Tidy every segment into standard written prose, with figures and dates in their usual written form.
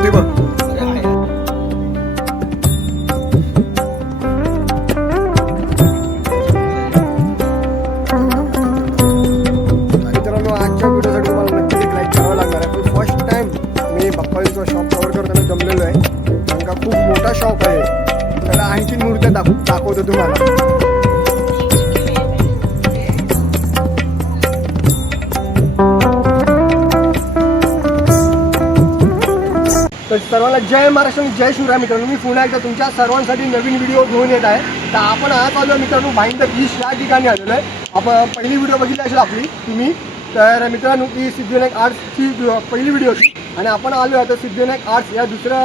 मूर्ती बघ. मित्रांनो आजच्या व्हिडिओसाठी तुम्हाला नक्की एक लाईक करावं लागणार आहे. पण फर्स्ट टाइम मी बाप्पांचा शॉप कव्हर करताना जमलेलो आहे, कारण का खूप मोठा शॉप आहे. त्याला आणखी मूर्त्या दाखवतो तुम्हाला. तर सर्वांना जय महाराष्ट्र, जय शिवराय. मित्रांनो मी पुन्हा एकदा तुमच्या सर्वांसाठी नवीन व्हिडिओ घेऊन येत आहे. तर आपण आज आलो मित्रांनो भाईंदर ईस्ट या ठिकाणी आलेलो आहे. आपण पहिली व्हिडिओ बघितली असेल आपली तुम्ही. तर मित्रांनो ती सिद्धिविनायक आर्ट्सची पहिली व्हिडिओ होती आणि आपण आलो आहे तर सिद्धिविनायक आर्ट्स या दुसऱ्या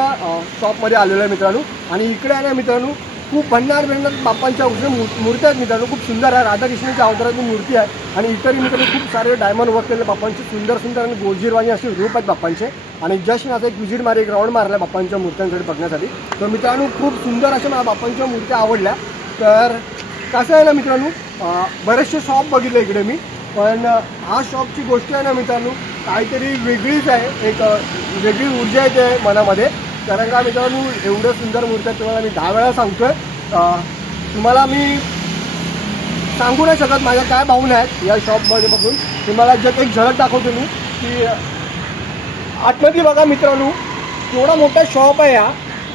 शॉपमध्ये आलेलो आहे मित्रांनो. आणि इकडे आहे ना मित्रांनो खूप भन्नाट बाप्पांच्या मूर्त्या आहेत मित्रांनो. खूप सुंदर आहे, राधाकृष्णाच्या अवताराची मूर्ती आहे. आणि इतरही मित्रांनो खूप सारे डायमंड वर्क केलेले बाप्पांचे सुंदर सुंदर आणि गोजीरवाणी असे रूप आहेत बाप्पांचे. आणि जस्ट असं एक विजिट मारे एक राऊंड मारला बाप्पांच्या मूर्त्यांकडे बघण्यासाठी. तर मित्रांनो खूप सुंदर अशा मला बाप्पांच्या मूर्त्या आवडल्या. तर कसं आहे ना मित्रांनो बरेचसे शॉप बघितले इकडे मी, पण हा शॉपची गोष्ट आहे ना मित्रांनो काहीतरी वेगळीच आहे. एक वेगळी ऊर्जा येते मनामध्ये. कारण का मित्रांनो एवढं सुंदर मूर्त्या तुम्हाला मी 10 वेळा सांगतोय. तुम्हाला मी सांगू नाही शकत माझ्या काय भावना आहेत या शॉपमध्ये बघून. तुम्हाला जर एक झलक दाखवतो मी की आतमध्ये बघा मित्रांनो एवढा मोठा शॉप आहे. हा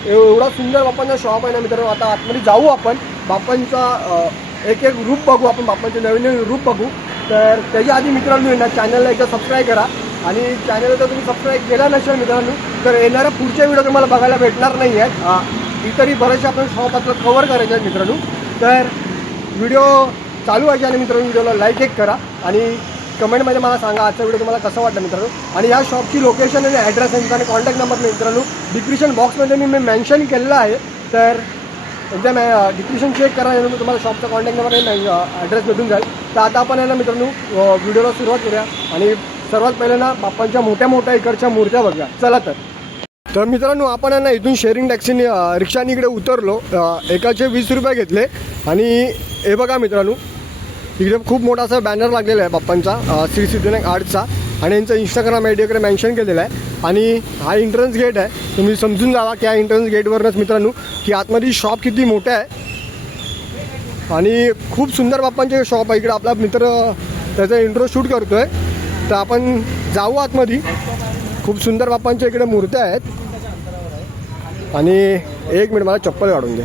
एवढा सुंदर बाप्पांचा शॉप आहे ना मित्रांनो. आता आतमध्ये जाऊ आपण, बाप्पांचा एक एक रूप बघू आपण, बाप्पांचे नवीन नवीन रूप बघू. तर त्याच्या आधी मित्रांनो ना चॅनलला एकदा सबस्क्राईब करा. आणि चॅनलला जर तुम्ही सबस्क्राईब केला नसेल मित्रांनो तर येणाऱ्या पुढच्या व्हिडिओ तुम्हाला बघायला भेटणार नाही आहेत. इतरही बरेचसे आपण शॉप आपलं कवर करायचे आहेत मित्रांनो. तर व्हिडिओ चालू व्हायचे आणि मित्रांनो व्हिडिओला लाईक एक करा आणि कमेंटमध्ये मला सांगा आजचा व्हिडिओ तुम्हाला कसा वाटला मित्रांनो. आणि ह्या शॉपची लोकेशन आणि ॲड्रेस आणि कॉन्टॅक्ट नंबर मित्रांनो डिस्क्रिप्शन बॉक्समध्ये मी मेन्शन केलेला आहे. तर एकदम डिस्क्रिप्शन चेक करा, तुम्हाला शॉपचा कॉन्टॅक्ट नंबर आणि ॲड्रेस भेटून जाईल. तर आता आपण आहे ना मित्रांनो व्हिडिओला सुरुवात करूया. आणि सर्वात पहिले ना बाप्पांच्या मोठ्या मोठ्या इकडच्या मूर्त्या बघा. चला तर मित्रांनो आपण आहे ना इथून शेअरिंग टॅक्सीने रिक्षाने इकडे उतरलो. एकाचे 20 रुपये घेतले. आणि हे बघा मित्रांनो इकडे खूप मोठा असा बॅनर लागलेला आहे बाप्पांचा श्री सिद्धिविनायक आर्ट्सचा. आणि यांचं इंस्टाग्राम आय डी वगैरे मेन्शन केलेला आहे. आणि हा एंट्रन्स गेट आहे. तुम्ही समजून जावा की हा एंट्रन्स गेटवरनंच मित्रांनो की आतमध्ये शॉप किती मोठं आहे. आणि खूप सुंदर बाप्पांचे शॉप आहे. इकडे आपला मित्र त्याचा इंट्रो शूट करतो आहे. तर आपण जाऊ आतमध्ये. खूप सुंदर बाप्पांच्या इकडे मूर्त्या आहेत. आणि एक मिनिट मला चप्पल काढून दे.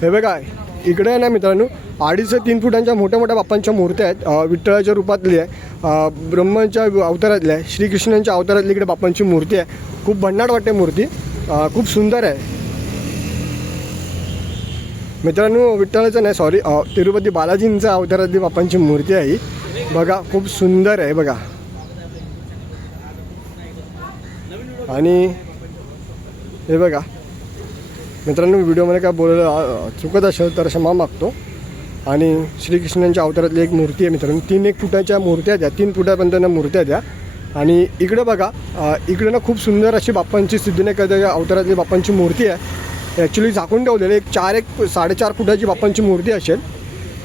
हे बघा इकडे आहे ना मित्रांनो 2.5 ते 3 फुटांच्या मोठ्या मोठ्या बाप्पांच्या मूर्त्या आहेत. विठ्ठलाच्या रूपातली आहे, ब्रह्मांच्या अवतारातली आहे, श्रीकृष्णांच्या अवतारातली इकडे बाप्पांची मूर्ती आहे. खूप भन्नाट वाटते मूर्ती, खूप सुंदर आहे मित्रांनो. विठ्ठलाचं नाही सॉरी तिरुपती बालाजींच्या अवतारातली बाप्पांची मूर्ती आहे ही. बघा खूप सुंदर आहे बघा. आणि हे बघा मित्रांनो व्हिडिओमध्ये काय बोलायला चुकत असेल तर क्षमा मागतो. आणि श्रीकृष्णांच्या अवतारातली एक मूर्ती आहे मित्रांनो. 3-1 फुटाच्या मूर्त्या द्या, 3 फुटापर्यंत मूर्त्या द्या. आणि इकडे बघा इकडे ना खूप सुंदर अशी बाप्पांची सिद्धिविनायकाच्या अवतारातली बाप्पांची मूर्ती आहे. ॲक्च्युली झाकून ठेवलेली एक 4-4.5 फुटाची बाप्पांची मूर्ती असेल.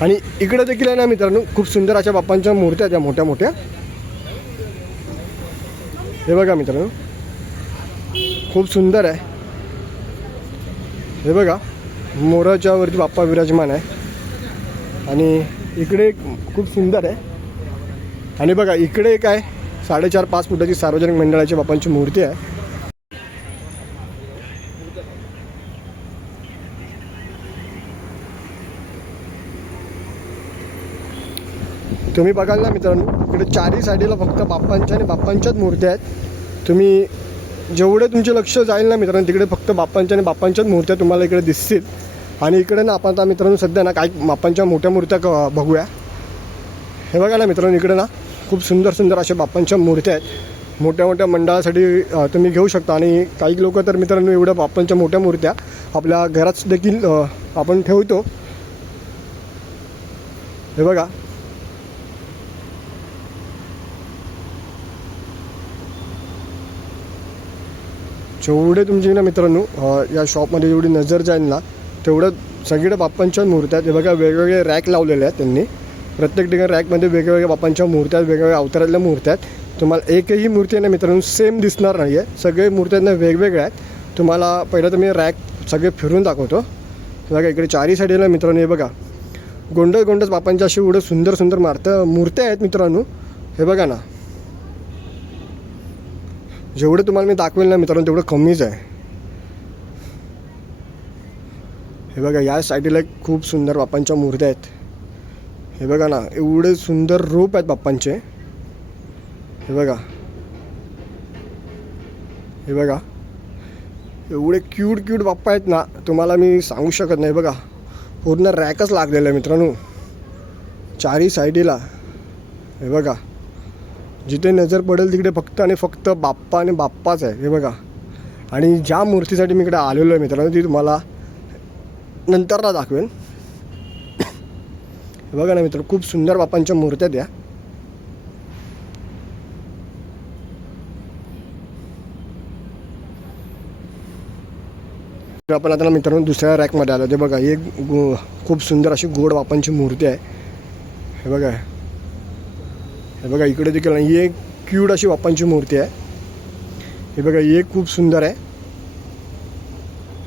आणि इकडे देखील आहे ना मित्रांनो खूप सुंदर अशा बाप्पांच्या मूर्त्या त्या मोठ्या मोठ्या. हे बघा मित्रांनो खूप सुंदर आहे. हे बघा मोराच्या वरती बाप्पा विराजमान आहे. आणि इकडे खूप सुंदर आहे. आणि बघा इकडे एक आहे 4.5-5 फुटाची सार्वजनिक मंडळाची बाप्पांची मूर्ती आहे. तुम्ही बघाल ना मित्रांनो इकडे 4ही साईडला फक्त बाप्पांच्या आणि बाप्पांच्याच मूर्त्या आहेत. तुम्ही जेवढे तुमचे लक्ष जाईल ना मित्रांनो तिकडे फक्त बाप्पांच्या आणि बाप्पांच्याच मूर्त्या तुम्हाला इकडे दिसतील. आणि इकडे ना आपण आता मित्रांनो सध्या ना काही बाप्पांच्या मोठ्या मूर्त्या बघूया. हे बघा ना मित्रांनो इकडे ना खूप सुंदर सुंदर अशा बाप्पांच्या मूर्त्या आहेत. मोठ्या मोठ्या मंडळासाठी तुम्ही घेऊ शकता. आणि काही लोक तर मित्रांनो एवढ्या बाप्पांच्या मोठ्या मूर्त्या आपल्या घरात देखील आपण ठेवतो. हे बघा जेवढे तुमची ना मित्रांनो या शॉपमध्ये जेवढी नजर जाईल ना तेवढं सगळ्या बाप्पांच्या मूर्त्या आहेत. हे बघा वेगवेगळे रॅक लावलेले आहेत त्यांनी. प्रत्येक ठिकाणी रॅकमध्ये वेगवेगळ्या बाप्पांच्या मूर्त्या आहेत, वेगवेगळ्या अवतारातल्या मूर्त्या आहेत. तुम्हाला एकही मूर्ती आहे ना मित्रांनो सेम दिसणार नाही आहे. सगळे मूर्त्यांना वेगवेगळ्या आहेत. तुम्हाला पहिलं तर मी रॅक सगळे फिरून दाखवतो. बघा इकडे चारही साईडला मित्रांनो हे बघा गोंडस गोंडस बापांच्या अशी एवढं सुंदर सुंदर मूर्त्या आहेत मित्रांनो. हे बघा ना, जेवढं तुम्हाला मी दाखवेल ना मित्रांनो तेवढं कमीच आहे. हे बघा या साईडला खूप सुंदर बाप्पांच्या मूर्त्या आहेत. हे बघा ना, एवढे सुंदर रूप आहेत बाप्पांचे. हे बघा, हे बघा एवढे क्यूट क्यूट बाप्पा आहेत ना, तुम्हाला मी सांगू शकत नाही. बघा पूर्ण रॅकच लागलेलं आहे मित्रांनो चारही साईडला. हे बघा जिथे नजर पडेल तिकडे फक्त आणि फक्त बाप्पा आणि बाप्पाच आहे. हे बघा, आणि ज्या मूर्तीसाठी मी इकडे आलेलो आहे मित्रांनो ती तुम्हाला नंतरला दाखवेन. हे बघा ना मित्र, खूप सुंदर बाप्पांच्या मूर्त्या द्या. आपण आता मित्रांनो दुसऱ्या रॅकमध्ये आलो. ते बघा एक खूप सुंदर अशी गोड बाप्पांची मूर्ती आहे. हे बघा, हे बघा इकडे देखील ही एक क्यूट अशी बाप्पांची मूर्ती आहे. हे बघा ही एक खूप सुंदर आहे.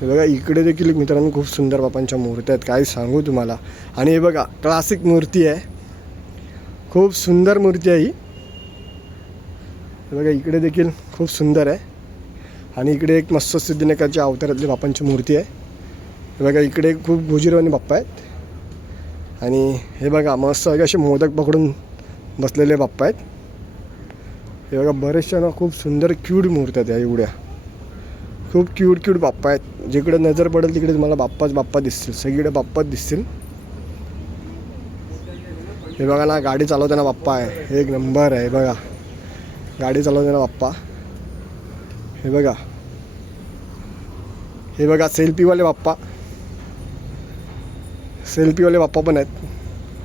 हे बघा इकडे देखील मित्रांनो खूप सुंदर बाप्पांच्या मूर्त्या आहेत, काय सांगू तुम्हाला. आणि हे बघा क्लासिक मूर्ती आहे, खूप सुंदर मूर्ती आहे ही. हे बघा इकडे देखील खूप सुंदर आहे. आणि इकडे एक मस्त सिद्धीविनायकाच्या अवतारातली बाप्पांची मूर्ती आहे. हे बघा इकडे खूप गोजीरवाणी बाप्पा आहेत. आणि हे बघा मस्त असे मोदक पकडून बसलेले बाप्पा आहेत. हे बघा बरेचशा ना खूप सुंदर क्यूट मूर्त्या आहेत. एवढ्या खूप क्यूट क्यूट बाप्पा आहेत. जिकडे नजर पडेल तिकडे तुम्हाला बाप्पाच बाप्पा दिसतील, सगळीकडे बाप्पाच दिसतील. हे बघा ना, गाडी चालवताना बाप्पा आहे, एक नंबर आहे. बघा गाडी चालवताना बाप्पा. हे बघा, हे बघा सेल्फीवाले बाप्पा, सेल्फीवाले बाप्पा पण आहेत,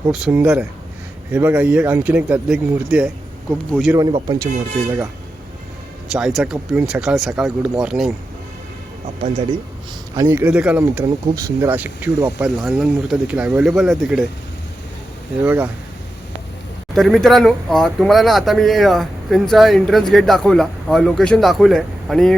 खूप सुंदर आहे. हे बघा ही एक आणखीन एक त्यातली एक मूर्ती आहे, खूप गोजीरवाणी बाप्पांची मूर्ती आहे. बघा चायचा कप पिऊन सकाळ सकाळ गुड मॉर्निंग बाप्पांसाठी. आणि इकडे देखा ना मित्रांनो खूप सुंदर असे क्यूट बाप्पा आहेत, लहान लहान मूर्त्या देखील अवेलेबल आहेत तिकडे. हे बघा. तर मित्रांनो तुम्हाला ना आता मी त्यांचा एंट्रन्स गेट दाखवला, लोकेशन दाखवलं आहे. आणि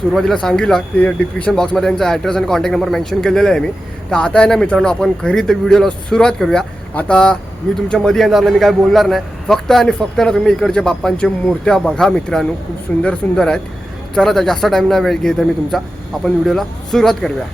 सुरुवातीला सांगितलं की डिस्क्रिप्शन बॉक्समध्ये त्यांचा ॲड्रेस आणि कॉन्टॅक्ट नंबर मेन्शन केलेला आहे मी. तर आता आहे ना मित्रांनो आपण खरी तर व्हिडिओला सुरुवात करूया. आता मी तुमच्या मध्ये येणार ना, मी काय बोलणार नाही, फक्त आणि फक्त ना तुम्ही इकडच्या बाप्पांच्या मूर्त्या बघा मित्रांनो, खूप सुंदर सुंदर आहेत. चला तर जास्त टाईम नाही वेळ घेता मी तुमचा, आपण व्हिडिओला सुरुवात करूया.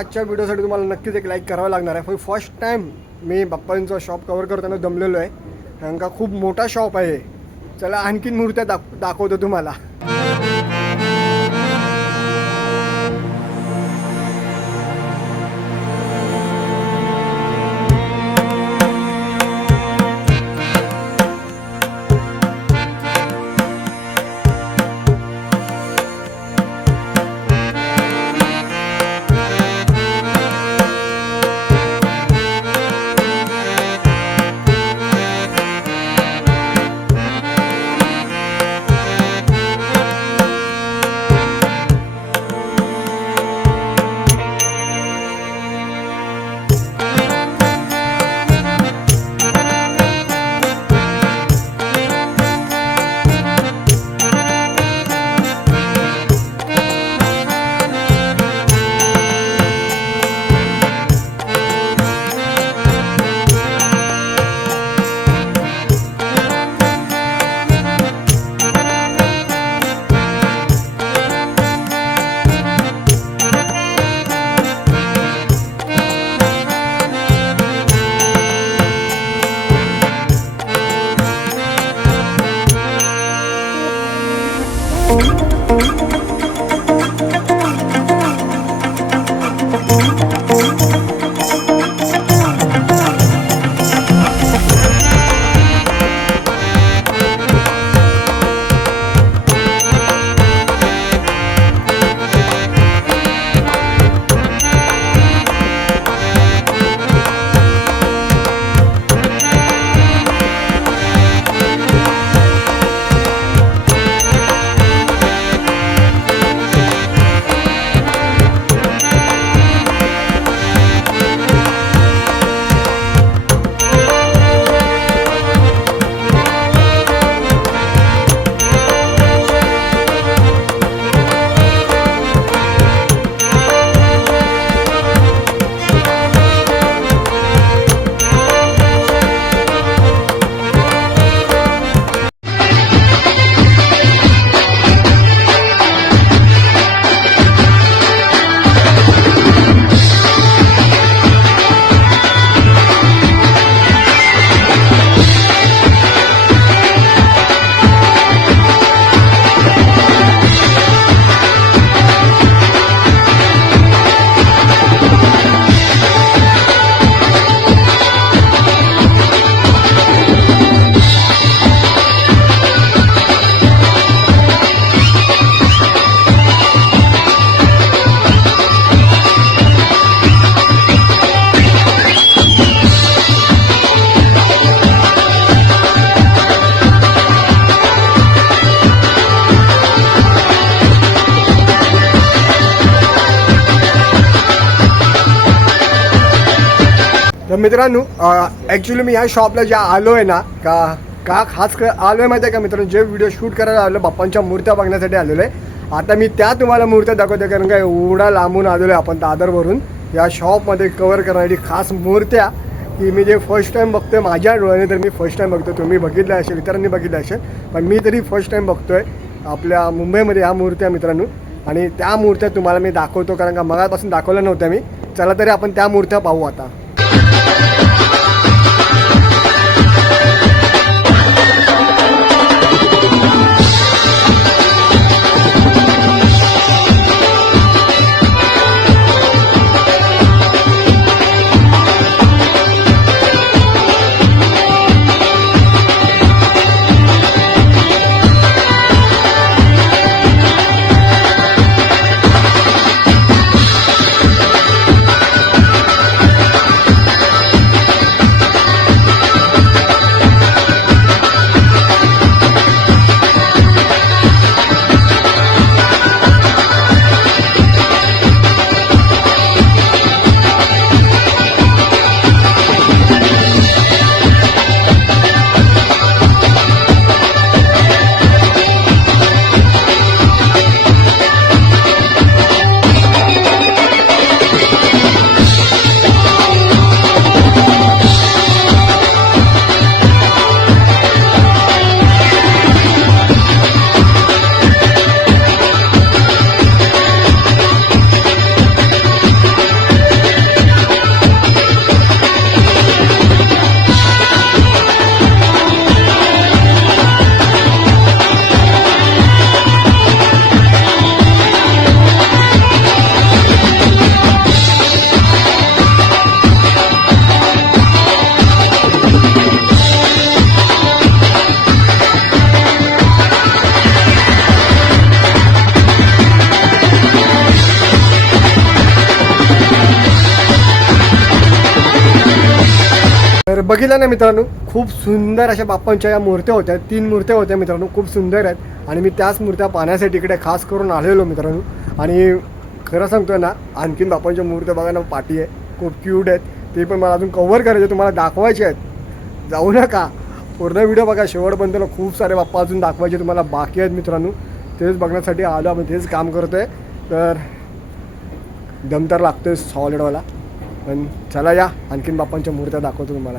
आजच्या व्हिडिओसाठी तुम्हाला नक्कीच एक लाईक करावं लागणार आहे. फर्स्ट टाईम मी बाप्पांचं शॉप कवर करताना दमलेलो आहे, कारण का खूप मोठा शॉप आहे. चला आणखीन मूर्त्या दाखवतो तुम्हाला. तर मित्रांनो, ॲक्च्युली मी ह्या शॉपला ज्या आलो आहे ना, का खास आलो आहे माहिती आहे का मित्रांनो, जे व्हिडिओ शूट करायला आलो बाप्पांच्या मूर्त्या बघण्यासाठी आलेलो आहे. आता मी त्या तुम्हाला मूर्त्या दाखवते, कारण का एवढा लांबून आलेलो आहे आपण दादरवरून या शॉपमध्ये कवर करण्यासाठी खास मूर्त्या, की मी जे फर्स्ट टाईम बघतोय माझ्या डोळ्याने. तर मी फर्स्ट टाईम बघतो, तुम्ही बघितलं असेल, इतरांनी बघितलं असेल, पण मी तरी फर्स्ट टाईम बघतोय आपल्या मुंबईमध्ये ह्या मूर्त्या मित्रांनो. आणि त्या मूर्त्या तुम्हाला मी दाखवतो, कारण का मगापासून दाखवल्या नव्हत्या मी. चला तरी आपण त्या मूर्त्या पाहू आता. तर बघितलं ना मित्रांनो, खूप सुंदर अशा बाप्पांच्या या मूर्त्या होत्या, 3 मूर्त्या होत्या मित्रांनो, खूप सुंदर आहेत आणि मी त्याच मूर्त्या पाहण्यासाठी इकडे खास करून आलेलो मित्रांनो. आणि खरं सांगतोय ना, आणखीन बाप्पांच्या मूर्त्या बघा ना, पाठी आहे, खूप क्यूट आहेत. ते पण मला अजून कव्हर करायचे, तुम्हाला दाखवायचे आहेत. जाऊ नका, पूर्ण व्हिडिओ बघा शेवटपर्यंत. खूप सारे बाप्पा अजून दाखवायचे तुम्हाला बाकी आहेत मित्रांनो. तेच बघण्यासाठी आलो, आपण तेच काम करतोय. तर दम तर लागतोय सॉलिडवाला, पण चला या आणखीन बाप्पांच्या मूर्त्या दाखवतो तुम्हाला.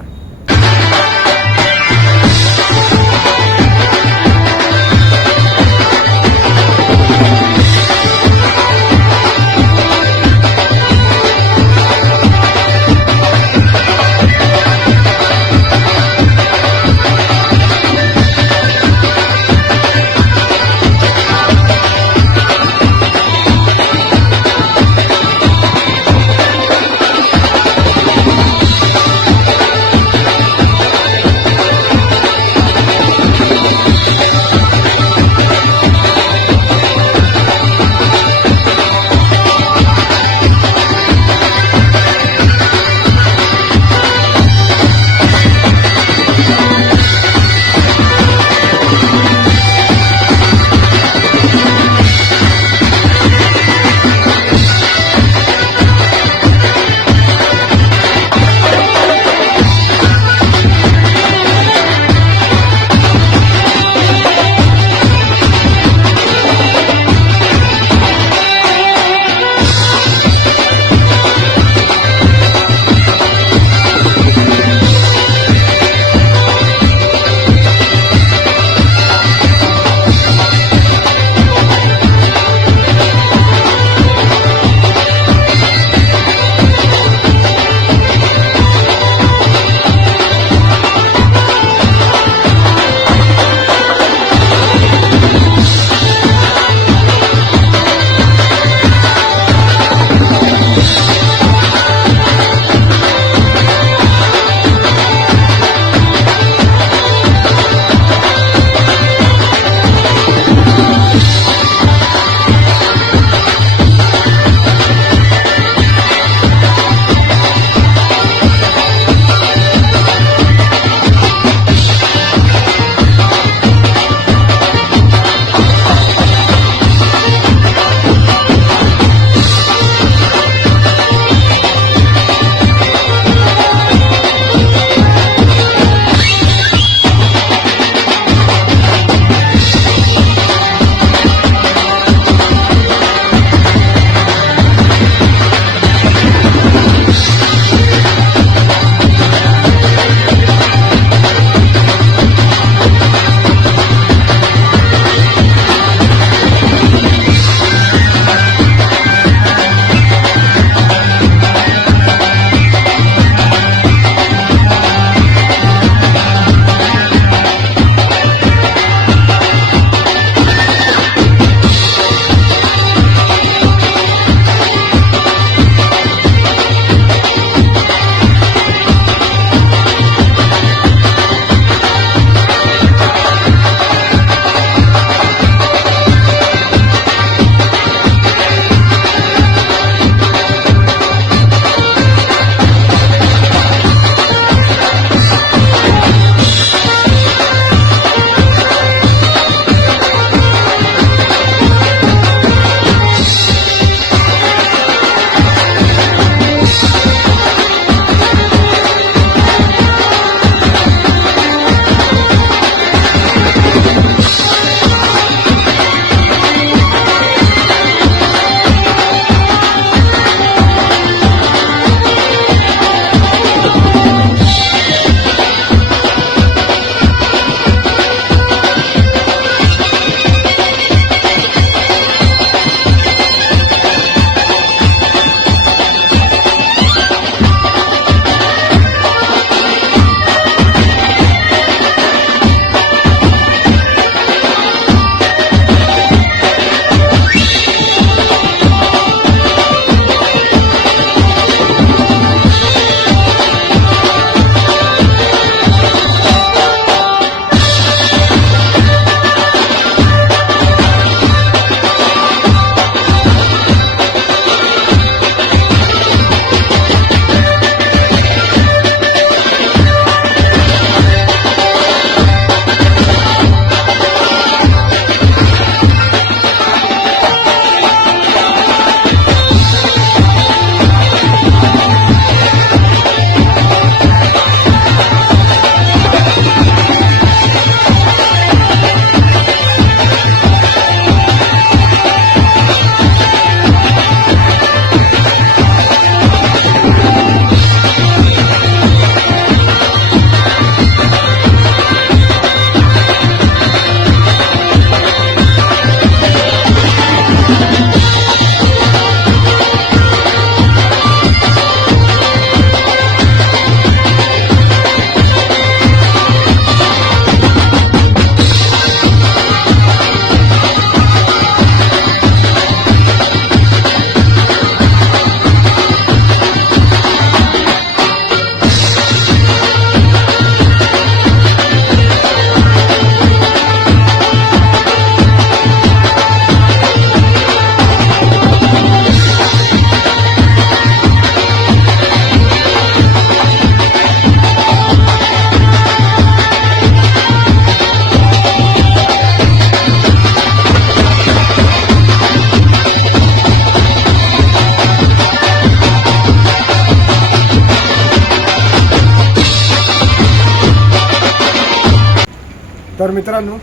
तर मित्रांनो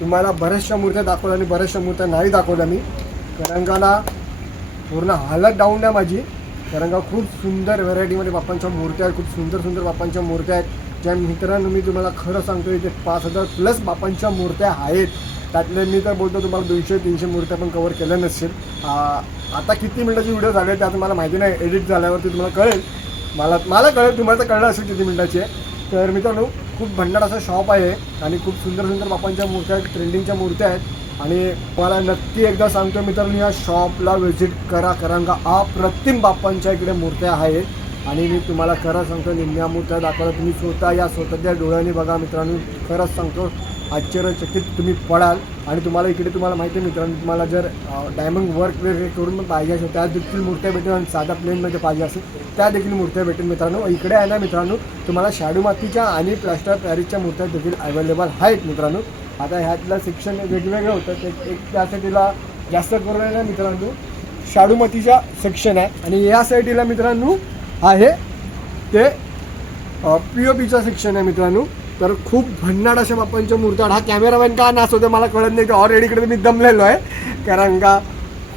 तुम्हाला बऱ्याचशा मूर्त्या दाखवल्या आणि बऱ्याचशा मूर्त्या नाही दाखवल्या मी, कारण का ना पूर्ण हालत डाऊन आहे माझी, कारण का खूप सुंदर व्हरायटीमध्ये बाप्पांच्या मूर्त्या आहेत, खूप सुंदर सुंदर बाप्पांच्या मूर्त्या आहेत. ज्या मित्रांनो मी तुम्हाला खरं सांगतो इथे 5,000+ बाप्पांच्या मूर्त्या आहेत. त्यातले मी तर बोलतो तुम्हाला 200-300 मूर्त्या पण कवर केल्या नसेल. आता किती मिनिटाची व्हिडिओ झाले त्यात मला माहिती नाही, एडिट झाल्यावरती तुम्हाला कळेल, मला कळेल, तुम्हाला तर कळलं असेल किती मिनिटाची आहे. तर मित्रांनो खूप भन्नाट असं शॉप आहे आणि खूप सुंदर सुंदर बाप्पांच्या मूर्त्या आहेत, ट्रेंडिंगच्या मूर्त्या आहेत. आणि मला नक्की एकदा सांगतो मित्रांनो या शॉपला व्हिजिट करा, कारण का अप्रतिम बाप्पांच्या इकडे मूर्त्या आहेत. आणि मी तुम्हाला खरं सांगतो निम्म्या मूर्त्या दाखवल्या, तुम्ही स्वतःच्या डोळ्याने बघा मित्रांनो, खरंच सांगतो आश्चर्यचकित तुम्ही पडाल. आणि तुम्हाला इकडे तुम्हाला माहिती आहे मित्रांनो, तुम्हाला जर डायमंड वर्क वगैरे करून पण पाहिजे असेल त्या देखील मूर्त्या भेटेल, आणि साधा प्लेनमध्ये पाहिजे असेल त्या देखील मूर्त्या भेटेल मित्रांनो. इकडे आहे ना मित्रांनो तुम्हाला शाडू मातीच्या आणि प्लास्टर पॅरिसच्या मूर्त्या देखील अवेलेबल आहेत मित्रांनो. आता ह्यातलं सेक्शन वेगवेगळं होतं, एक त्या साईडला जास्त करून आहे ना मित्रांनो शाडू मातीचा सेक्शन आहे, आणि या साईडला मित्रांनो आहे ते POPचा सेक्शन आहे मित्रांनो. तर खूप भन्नाट अशा बाप्पांच्या मूर्त्या. हा कॅमेरामॅन का नाच होतं मला कळत नाही, ऑलरेडी इकडे मी दमलेलो आहे, कारण का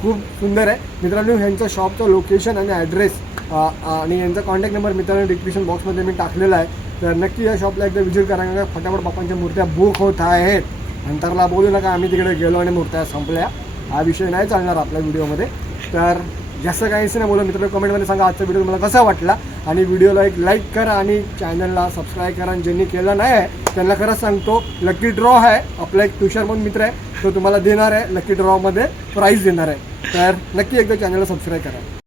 खूप सुंदर आहे मित्रांनो. ह्यांचं शॉपचं लोकेशन आणि ॲड्रेस आणि यांचा कॉन्टॅक्ट नंबर मित्रांनो डिस्क्रिप्शन बॉक्समध्ये मी टाकलेला आहे. तर नक्की या शॉपला एकदा व्हिजिट करा, कारण फटाफट बाप्पांच्या मूर्त्या बुक होत आहेत. नंतरला बोलू नका आम्ही तिकडे गेलो आणि मूर्त्या संपल्या, हा विषय नाही चालणार आपल्या व्हिडिओमध्ये. तर जास्त काहीच नाही बोला मित्रांनो, कमेंटमध्ये सांगा आजचा व्हिडिओ तुम्हाला कसा वाटला, आणि व्हिडिओला एक लाईक करा आणि चॅनलला सबस्क्राईब करा. आणि ज्यांनी केलं नाही आहे त्यांना खरंच सांगतो लकी ड्रॉ आहे, आपला एक तुषार म्हणून मित्र आहे, तो तुम्हाला देणार आहे लकी ड्रॉमध्ये प्राईज देणार आहे. तर नक्की एकदा चॅनलला सबस्क्राईब करा.